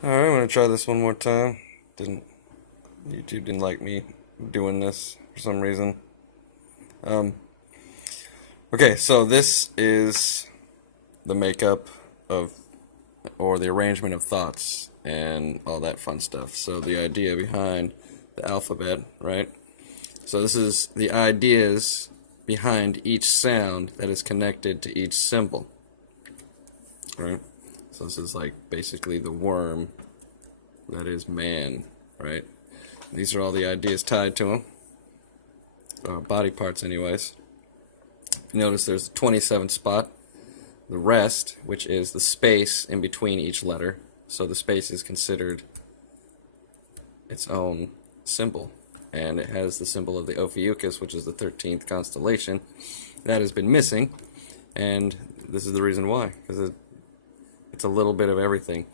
Alright, I'm gonna try this one more time. Didn't YouTube didn't like me doing this for some reason. Um, okay, so this is the makeup of or the arrangement of thoughts and all that fun stuff. So the idea behind the alphabet, right? So this is the ideas behind each sound that is connected to each symbol, right? So this is like basically the worm that is man, right? These are all the ideas tied to them, body parts anyways. Notice there's a 27 spot, the rest, which is the space in between each letter. So the space is considered its own symbol, and it has the symbol of the Ophiuchus, which is the 13th constellation. That has been missing, and this is the reason why, because it's a little bit of everything.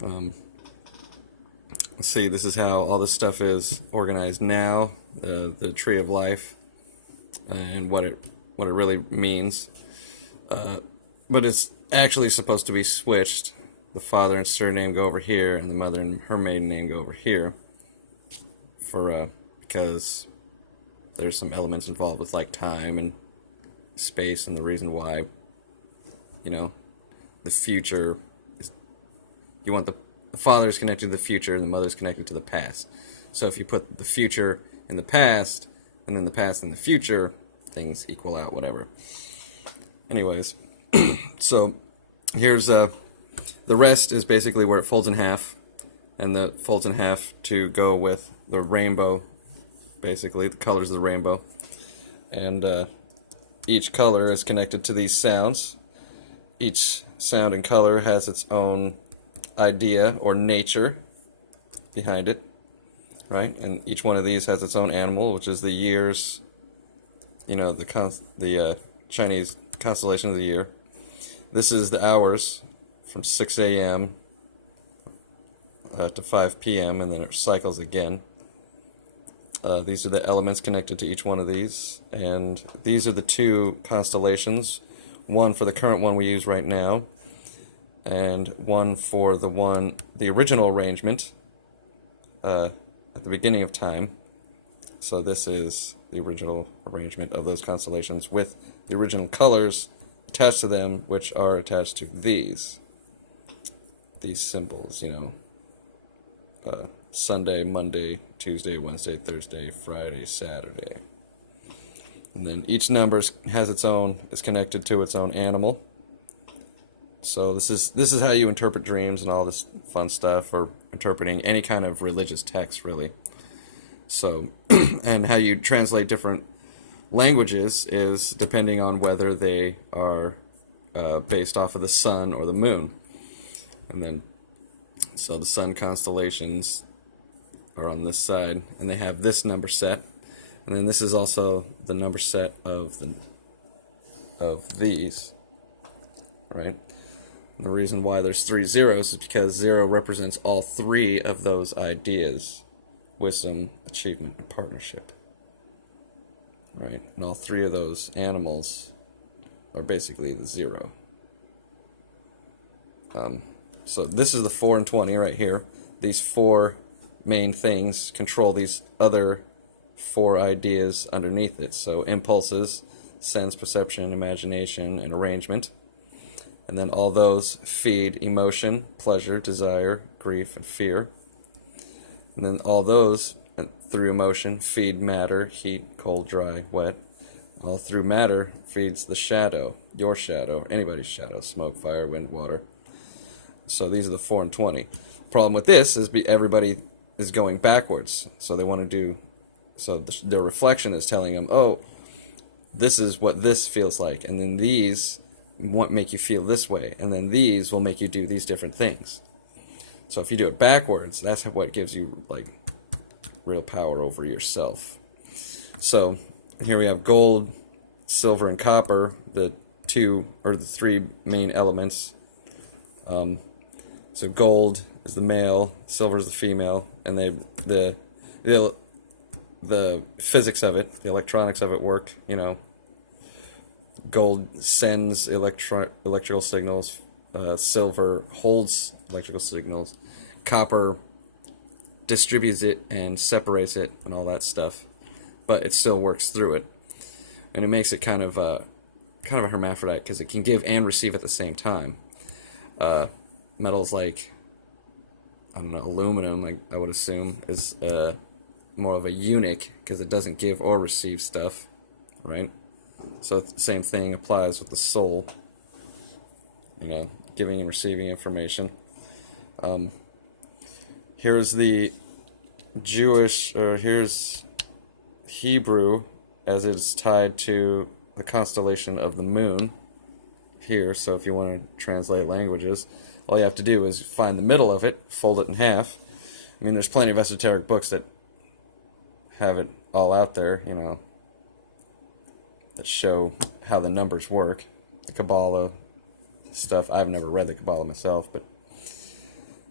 Let's see, this is how all this stuff is organized now, the tree of life, and what it really means. But it's actually supposed to be switched. The father and surname go over here, and the mother and her maiden name go over here. Because there's some elements involved with like time and space, and the reason why, the future is, you want the father is connected to the future and the mother is connected to the past. So if you put the future in the past and then the past in the future, things equal out, whatever. Anyways, so here's the rest is basically where it folds in half, and the folds in half to go with the rainbow, basically the colors of the rainbow, and each color is connected to these sounds. Each sound and color has its own idea or nature behind it, right? And each one of these has its own animal, which is the years, the Chinese constellation of the year. This is the hours from 6 a.m. To 5 p.m. and then it cycles again. These are the elements connected to each one of these, and these are the two constellations. One for the current one we use right now, and one for the original arrangement at the beginning of time. So this is the original arrangement of those constellations with the original colors attached to them, which are attached to these symbols, Sunday, Monday, Tuesday, Wednesday, Thursday, Friday, Saturday. And then each number is connected to its own animal. So this is how you interpret dreams and all this fun stuff, or interpreting any kind of religious text, really. So, and how you translate different languages is depending on whether they are based off of the sun or the moon. And then, so the sun constellations are on this side, and they have this number set. And then this is also the number set of these, right? And the reason why there's 3 zeros is because 0 represents all 3 of those ideas: wisdom, achievement, and partnership. Right? And all 3 of those animals are basically the 0. So this is the 4 and 20 right here. These 4 main things control these other 4 ideas underneath it. So impulses, sense, perception, imagination, and arrangement. And then all those feed emotion, pleasure, desire, grief, and fear. And then all those, through emotion, feed matter, heat, cold, dry, wet. All through matter feeds the shadow, your shadow, or anybody's shadow: smoke, fire, wind, water. So these are the 4 and 20. Problem with this is everybody is going backwards. So they want to do, so their reflection is telling them, oh, this is what this feels like, and then these won't make you feel this way, and then these will make you do these different things. So if you do it backwards, that's what gives you like real power over yourself. So here we have gold, silver, and copper, the 3 main elements. So gold is the male, silver is the female, and the physics of it, the electronics of it work. Gold sends electrical signals, silver holds electrical signals, copper distributes it and separates it and all that stuff, but it still works through it, and it makes it kind of a hermaphrodite because it can give and receive at the same time. Metals like, I don't know, aluminum, like I would assume, is more of a eunuch because it doesn't give or receive stuff, right? So the same thing applies with the soul, giving and receiving information. Here's the Jewish, or here's Hebrew as it's tied to the constellation of the moon here. So if you want to translate languages, all you have to do is find the middle of it, fold it in half. I mean, there's plenty of esoteric books that have it all out there, that show how the numbers work. The Kabbalah stuff, I've never read the Kabbalah myself,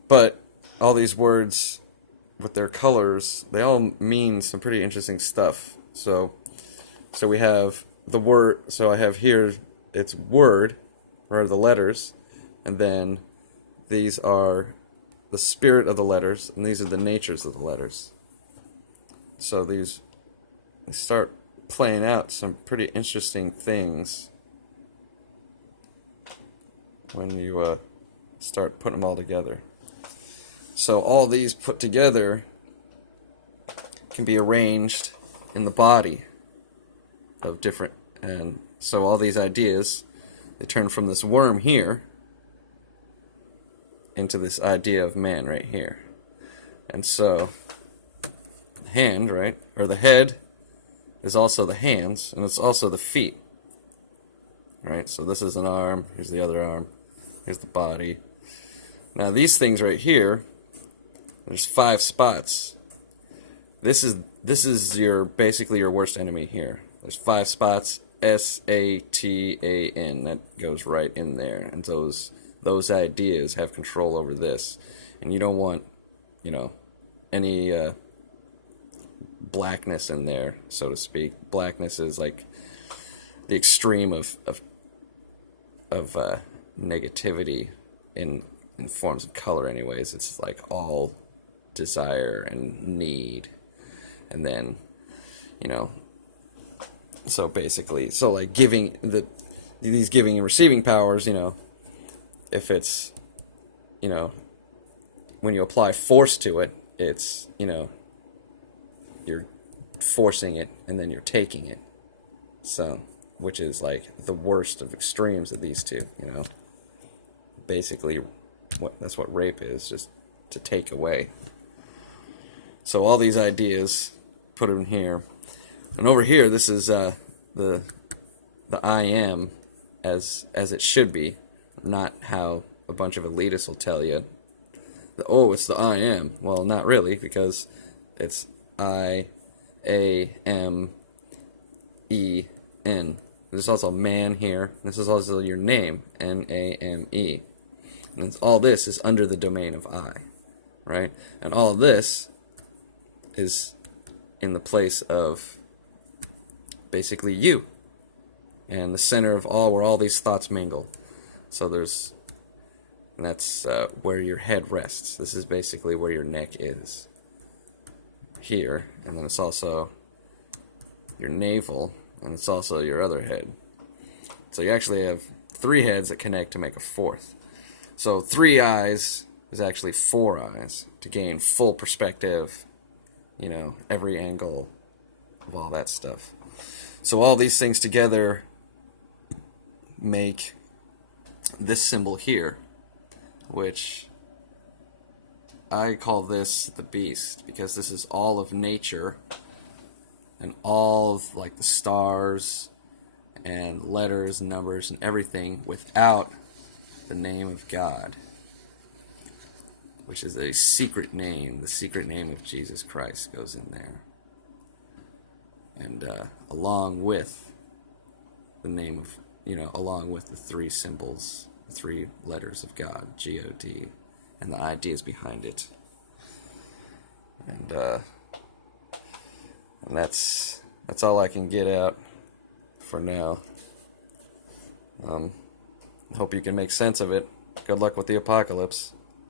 but all these words with their colors, they all mean some pretty interesting stuff. So we have the word, so I have here, it's word, or the letters, and then these are the spirit of the letters, and these are the natures of the letters. So they start playing out some pretty interesting things when you start putting them all together. So all these put together can be arranged in the body of different, and so all these ideas, they turn from this worm here into this idea of man right here. And so the hand, right, or the head is also the hands, and it's also the feet, right? So this is an arm, here's the other arm, here's the body. Now these things right here, there's 5 spots. This is your basically your worst enemy here. There's 5 spots, Satan, that goes right in there, and those ideas have control over this, and you don't want, any blackness in there, so to speak. Blackness is like the extreme of negativity in forms of color. Anyways, it's like all desire and need, and then so basically, so like giving these giving and receiving powers, if it's when you apply force to it, it's you're forcing it and then you're taking it, so which is like the worst of extremes of these two. Basically that's what rape is, just to take away. So all these ideas, put them here, and over here, this is the I am as it should be, not how a bunch of elitists will tell you. It's the I am. Well, not really, because it's I, A, M, E, N. There's also man here. This is also your name, N-A-M-E. And all this is under the domain of I, right? And all this is in the place of basically you, and the center of all, where all these thoughts mingle. So that's where your head rests. This is basically where your neck is, here, and then it's also your navel, and it's also your other head. So you actually have 3 heads that connect to make a 4th. So 3 eyes is actually 4 eyes to gain full perspective, every angle of all that stuff. So all these things together make this symbol here, which I call this the beast, because this is all of nature and all of like the stars and letters and numbers and everything without the name of God, which is a secret name. The secret name of Jesus Christ goes in there, and along with the name of, along with the 3 symbols, the 3 letters of God, G-O-D, and the ideas behind it. And that's all I can get out for now. Hope you can make sense of it. Good luck with the apocalypse.